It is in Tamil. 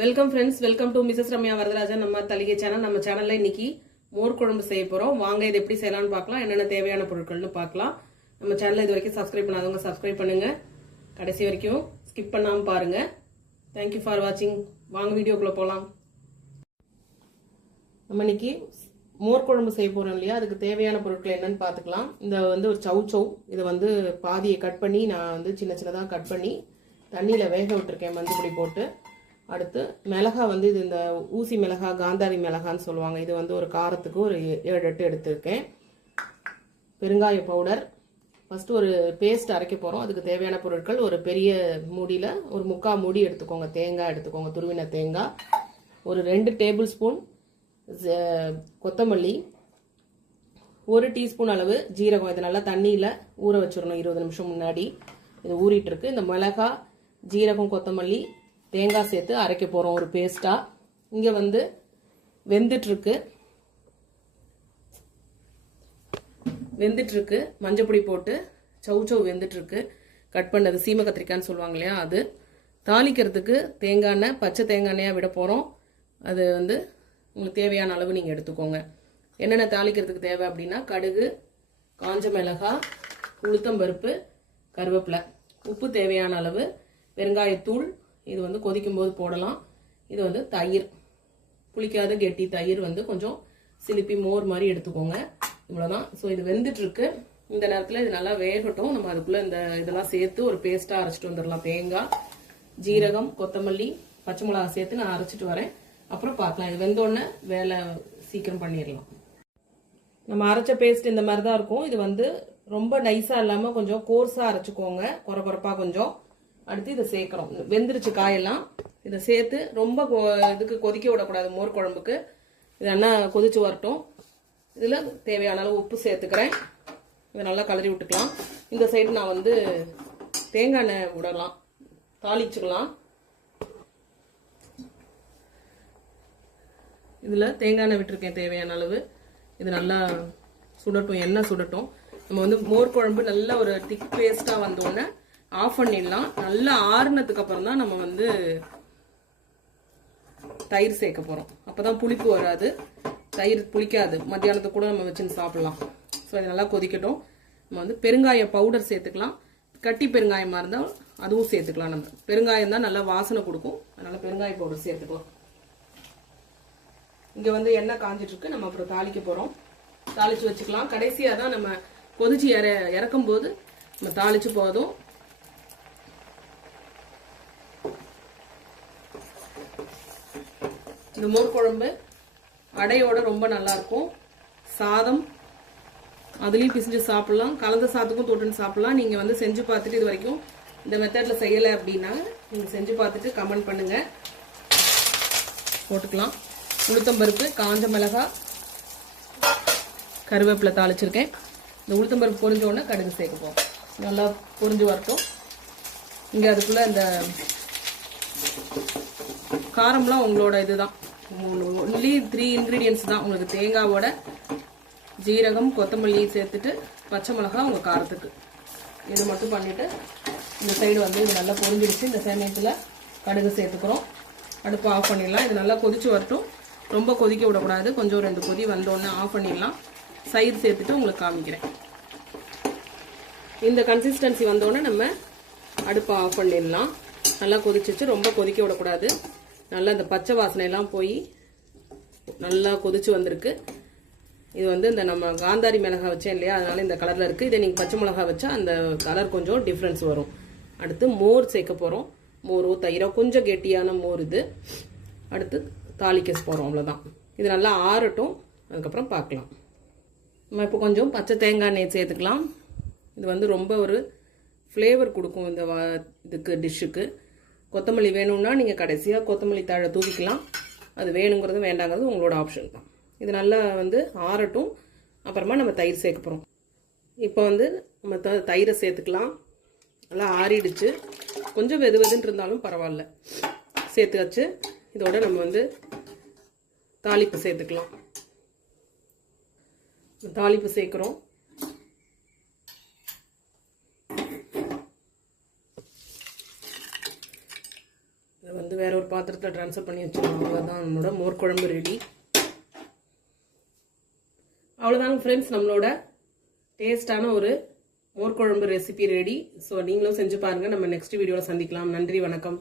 Welcome friends, welcome to Mrs Ramya Varadarajan. நம்ம தலிகை சேனல். நம்ம சேனல்ல இன்னைக்கு மோர் குழம்பு செய்ய போறோம். வாங்க இது எப்படி செய்யலாம்னு பார்க்கலாம். என்னென்ன தேவையான பொருட்கள்னு பார்க்கலாம். நம்ம சேனலை இது வரைக்கும் சப்ஸ்கிரைப் பண்ணாதவங்க சப்ஸ்கிரைப் பண்ணுங்க. கடைசி வரைக்கும் ஸ்கிப் பண்ணாம பாருங்க. தேங்க்யூ ஃபார் வாட்சிங். வாங்க வீடியோக்குள்ள போலாம். நம்ம இன்னைக்கு மோர் குழம்பு செய்ய போறோம் இல்லையா, அதுக்கு தேவையான பொருட்கள் என்னன்னு பார்த்துக்கலாம். இந்த ஒரு சௌ இதை பாதியை கட் பண்ணி நான் சின்ன சின்னதாக கட் பண்ணி தண்ணியில வேக விட்டுருக்கேன், மஞ்சள் பொடி போட்டு. அடுத்து மிளகா இது இந்த ஊசி மிளகா, காந்தாரி மிளகான்னு சொல்லுவாங்க. இது ஒரு காரத்துக்கு ஒரு 7-8 எடுத்திருக்கேன். பெருங்காய பவுடர். ஃபர்ஸ்ட் ஒரு பேஸ்ட் அரைக்க போறோம். அதுக்கு தேவையான பொருட்கள் ஒரு பெரிய மூடியில ஒரு 3/4 மூடி எடுத்துக்கோங்க. தேங்காய் எடுத்துக்கோங்க, துருவின தேங்காய். ஒரு 2 டேபிள் ஸ்பூன் கொத்தமல்லி, 1 டீஸ்பூன் அளவு ஜீரகம். இது நல்லா தண்ணியில ஊற வச்சிடணும் 20 நிமிஷம் முன்னாடி. இது ஊறிட்டு இருக்கு. இந்த மிளகா, ஜீரகம், கொத்தமல்லி, தேங்காய் சேர்த்து அரைக்க போறோம் ஒரு பேஸ்டா. இங்க வெந்துட்டு இருக்கு. மஞ்சள் பொடி போட்டு சௌ வெந்துட்டு இருக்கு. கட் பண்ணது சீம கத்திரிக்கான்னு சொல்லுவாங்க இல்லையா, அது. தாளிக்கிறதுக்கு தேங்காய் எண்ணெய், பச்சை தேங்காய் எண்ணெயா விட போறோம். அது உங்களுக்கு தேவையான அளவு நீங்க எடுத்துக்கோங்க. என்னென்ன தாளிக்கிறதுக்கு தேவை அப்படின்னா, கடுகு, காஞ்ச மிளகாய், உளுத்தம்பருப்பு, கருவேப்பிலை, உப்பு தேவையான அளவு, பெருங்காயத்தூள். இது கொதிக்கும் போது போடலாம். இது தயிர், புளிக்காத கெட்டி தயிர் கொஞ்சம் சிலிப்பி மோர் மாதிரி எடுத்துக்கோங்க. இவ்வளவுதான். ஸோ இது வெந்துட்டு இருக்கு. இந்த நேரத்தில் இது நல்லா வேகட்டும். நம்ம அதுக்குள்ள இதெல்லாம் சேர்த்து ஒரு பேஸ்டா அரைச்சிட்டு வந்துடலாம். தேங்காய், ஜீரகம், கொத்தமல்லி, பச்சை மிளகாய் சேர்த்து நான் அரைச்சிட்டு வரேன். அப்புறம் பார்க்கலாம். இது வெந்தோடனே வேலை சீக்கிரம் பண்ணிடலாம். நம்ம அரைச்ச பேஸ்ட் இந்த மாதிரி தான் இருக்கும். இது ரொம்ப நைஸா இல்லாம கொஞ்சம் கோர்ஸா அரைச்சுக்கோங்க, குறப்பா கொஞ்சம். அடுத்து இதை சேர்க்கிறோம். வெந்துருச்சு காயெல்லாம். இதை சேர்த்து ரொம்ப இதுக்கு கொதிக்க விடக்கூடாது மோர் குழம்புக்கு. இது நல்லா கொதிச்சு வரட்டும். இதுல தேவையான அளவு உப்பு சேர்த்துக்கிறேன். இதை நல்லா கலரி விட்டுக்கலாம். இந்த சைடு நான் தேங்காய் எண்ணெய் விடலாம், தாளிச்சுக்கலாம். இதுல தேங்காய் எண்ணெய் விட்டுருக்கேன் தேவையான அளவு. இது நல்லா சுடட்டும், எண்ணெய் சுடட்டும். நம்ம மோர் குழம்பு நல்ல ஒரு திக் பேஸ்டா வந்தோடனே ஆஃப் பண்ணிடலாம். நல்லா ஆறுனதுக்கு அப்புறம் தான் நம்ம தயிர் சேர்க்க போறோம். அப்பதான் புளிப்பு வராது, தயிர் புளிக்காது. மத்தியானத்துக்கு கூட நம்ம வச்சுன்னு சாப்பிடலாம். ஸோ இது நல்லா கொதிக்கட்டும். நம்ம பெருங்காய பவுடர் சேர்த்துக்கலாம். கட்டி பெருங்காயமா இருந்தால் அதுவும் சேர்த்துக்கலாம். நம்ம பெருங்காயம் தான் நல்லா வாசனை கொடுக்கும், அதனால பெருங்காய பவுடர் சேர்த்துக்கலாம். இங்க எண்ணெய் காஞ்சிட்டு இருக்கு. நம்ம அப்புறம் தாளிக்க போறோம். தாளிச்சு வச்சுக்கலாம். கடைசியா தான் நம்ம கொதிச்சு இறக்கும் போது நம்ம தாளிச்சு போதும். இந்த மோர் குழம்பு அடையோட ரொம்ப நல்லா இருக்கும். சாதம் அதுலயும் பிசிஞ்சு சாப்பிடலாம், கலந்த சாதத்துக்கும் தொட்டுன்னு சாப்பிடலாம். நீங்க செஞ்சு பார்த்துட்டு இது வரைக்கும் இந்த மெத்தட்ல செய்யலை அப்படின்னா நீங்க செஞ்சு பார்த்துட்டு கமெண்ட் பண்ணுங்க. போட்டுக்கலாம். உளுத்தம்பருப்பு, காஞ்ச மிளகாய், கருவேப்பிலை தாளிச்சிருக்கேன். இந்த உளுத்தம்பருப்பு பொரிஞ்ச உடனே கடுகு சேர்க்கப்போம். நல்லா பொரிஞ்சு வரட்டும். இங்க அதுக்குள்ள இந்த காரம்லாம் உங்களோட இதுதான். ஒன்லி 3 இன்கிரீடியன்ஸ் தான். உங்களுக்கு தேங்காவோட ஜீரகம், கொத்தமல்லி சேர்த்துட்டு பச்சை மிளகாய் உங்க காரத்துக்கு. இது மட்டும் பண்ணிட்டு இந்த சைடு இது நல்லா பொரிஞ்சிடுச்சு. இந்த சமயத்துல கடுகு சேர்த்துக்கிறோம். அடுப்பு ஆஃப் பண்ணிடலாம். இது நல்லா கொதிச்சு வரட்டும். ரொம்ப கொதிக்க விடக்கூடாது. கொஞ்சம் 2 கொதி வந்தோடனே ஆஃப் பண்ணிடலாம். சைடு சேர்த்துட்டு உங்களுக்கு காமிக்கிறேன். இந்த கன்சிஸ்டன்சி வந்தோடனே நம்ம அடுப்பை ஆஃப் பண்ணிடலாம். நல்லா கொதிச்சிச்சு. ரொம்ப கொதிக்க விடக்கூடாது. நல்லா இந்த பச்சை வாசனை எல்லாம் போய் நல்லா கொதிச்சு வந்திருக்கு. இது இந்த நம்ம காந்தாரி மிளகாய் வச்சேன் இல்லையா, அதனால இந்த கலர்ல இருக்கு. இதை நீங்க பச்சை மிளகாய் வச்சா அந்த கலர் கொஞ்சம் டிஃபரன்ஸ் வரும். அடுத்து மோர் சேர்க்க போறோம். மோரோ தயிரோ, கொஞ்சம் கெட்டியான மோர் இது. அடுத்து தாளிக்க போறோம். அவ்வளவுதான். இது நல்லா ஆறட்டும், அதுக்கப்புறம் பார்க்கலாம். நம்ம இப்போ கொஞ்சம் பச்சை தேங்காய் எண்ணெய் சேர்த்துக்கலாம். இது ரொம்ப ஒரு ஃப்ளேவர் கொடுக்கும் இந்த இதுக்கு, டிஷ்ஷுக்கு. கொத்தமல்லி வேணும்னா நீங்கள் கடைசியாக கொத்தமல்லி தழை தூக்கிக்கலாம். அது வேணுங்கிறது வேண்டாங்கிறது உங்களோட ஆப்ஷன் தான். இது நல்லா ஆறட்டும். அப்புறமா நம்ம தயிர் சேர்க்க போகிறோம். இப்போ நம்ம தயிரை சேர்த்துக்கலாம். நல்லா ஆறிடுச்சு. கொஞ்சம் வெதுன்னு இருந்தாலும் பரவாயில்ல, சேர்த்து வச்சு இதோட நம்ம தாளிப்பு சேர்த்துக்கலாம். தாளிப்பு சேர்க்குறோம். வேற ஒரு பாத்திரத்தில் ட்ரான்ஸ்ஃபர் பண்ணி வச்சுருவோம். அவ்வளோதான் நம்மளோட மோர் குழம்பு ரெடி. அவ்வளோதாங்க ஃப்ரெண்ட்ஸ், நம்மளோட டேஸ்டான ஒரு மோர் குழம்பு ரெசிபி ரெடி. ஸோ நீங்களும் செஞ்சு பாருங்கள். நம்ம நெக்ஸ்ட் வீடியோவில் சந்திக்கலாம். நன்றி, வணக்கம்.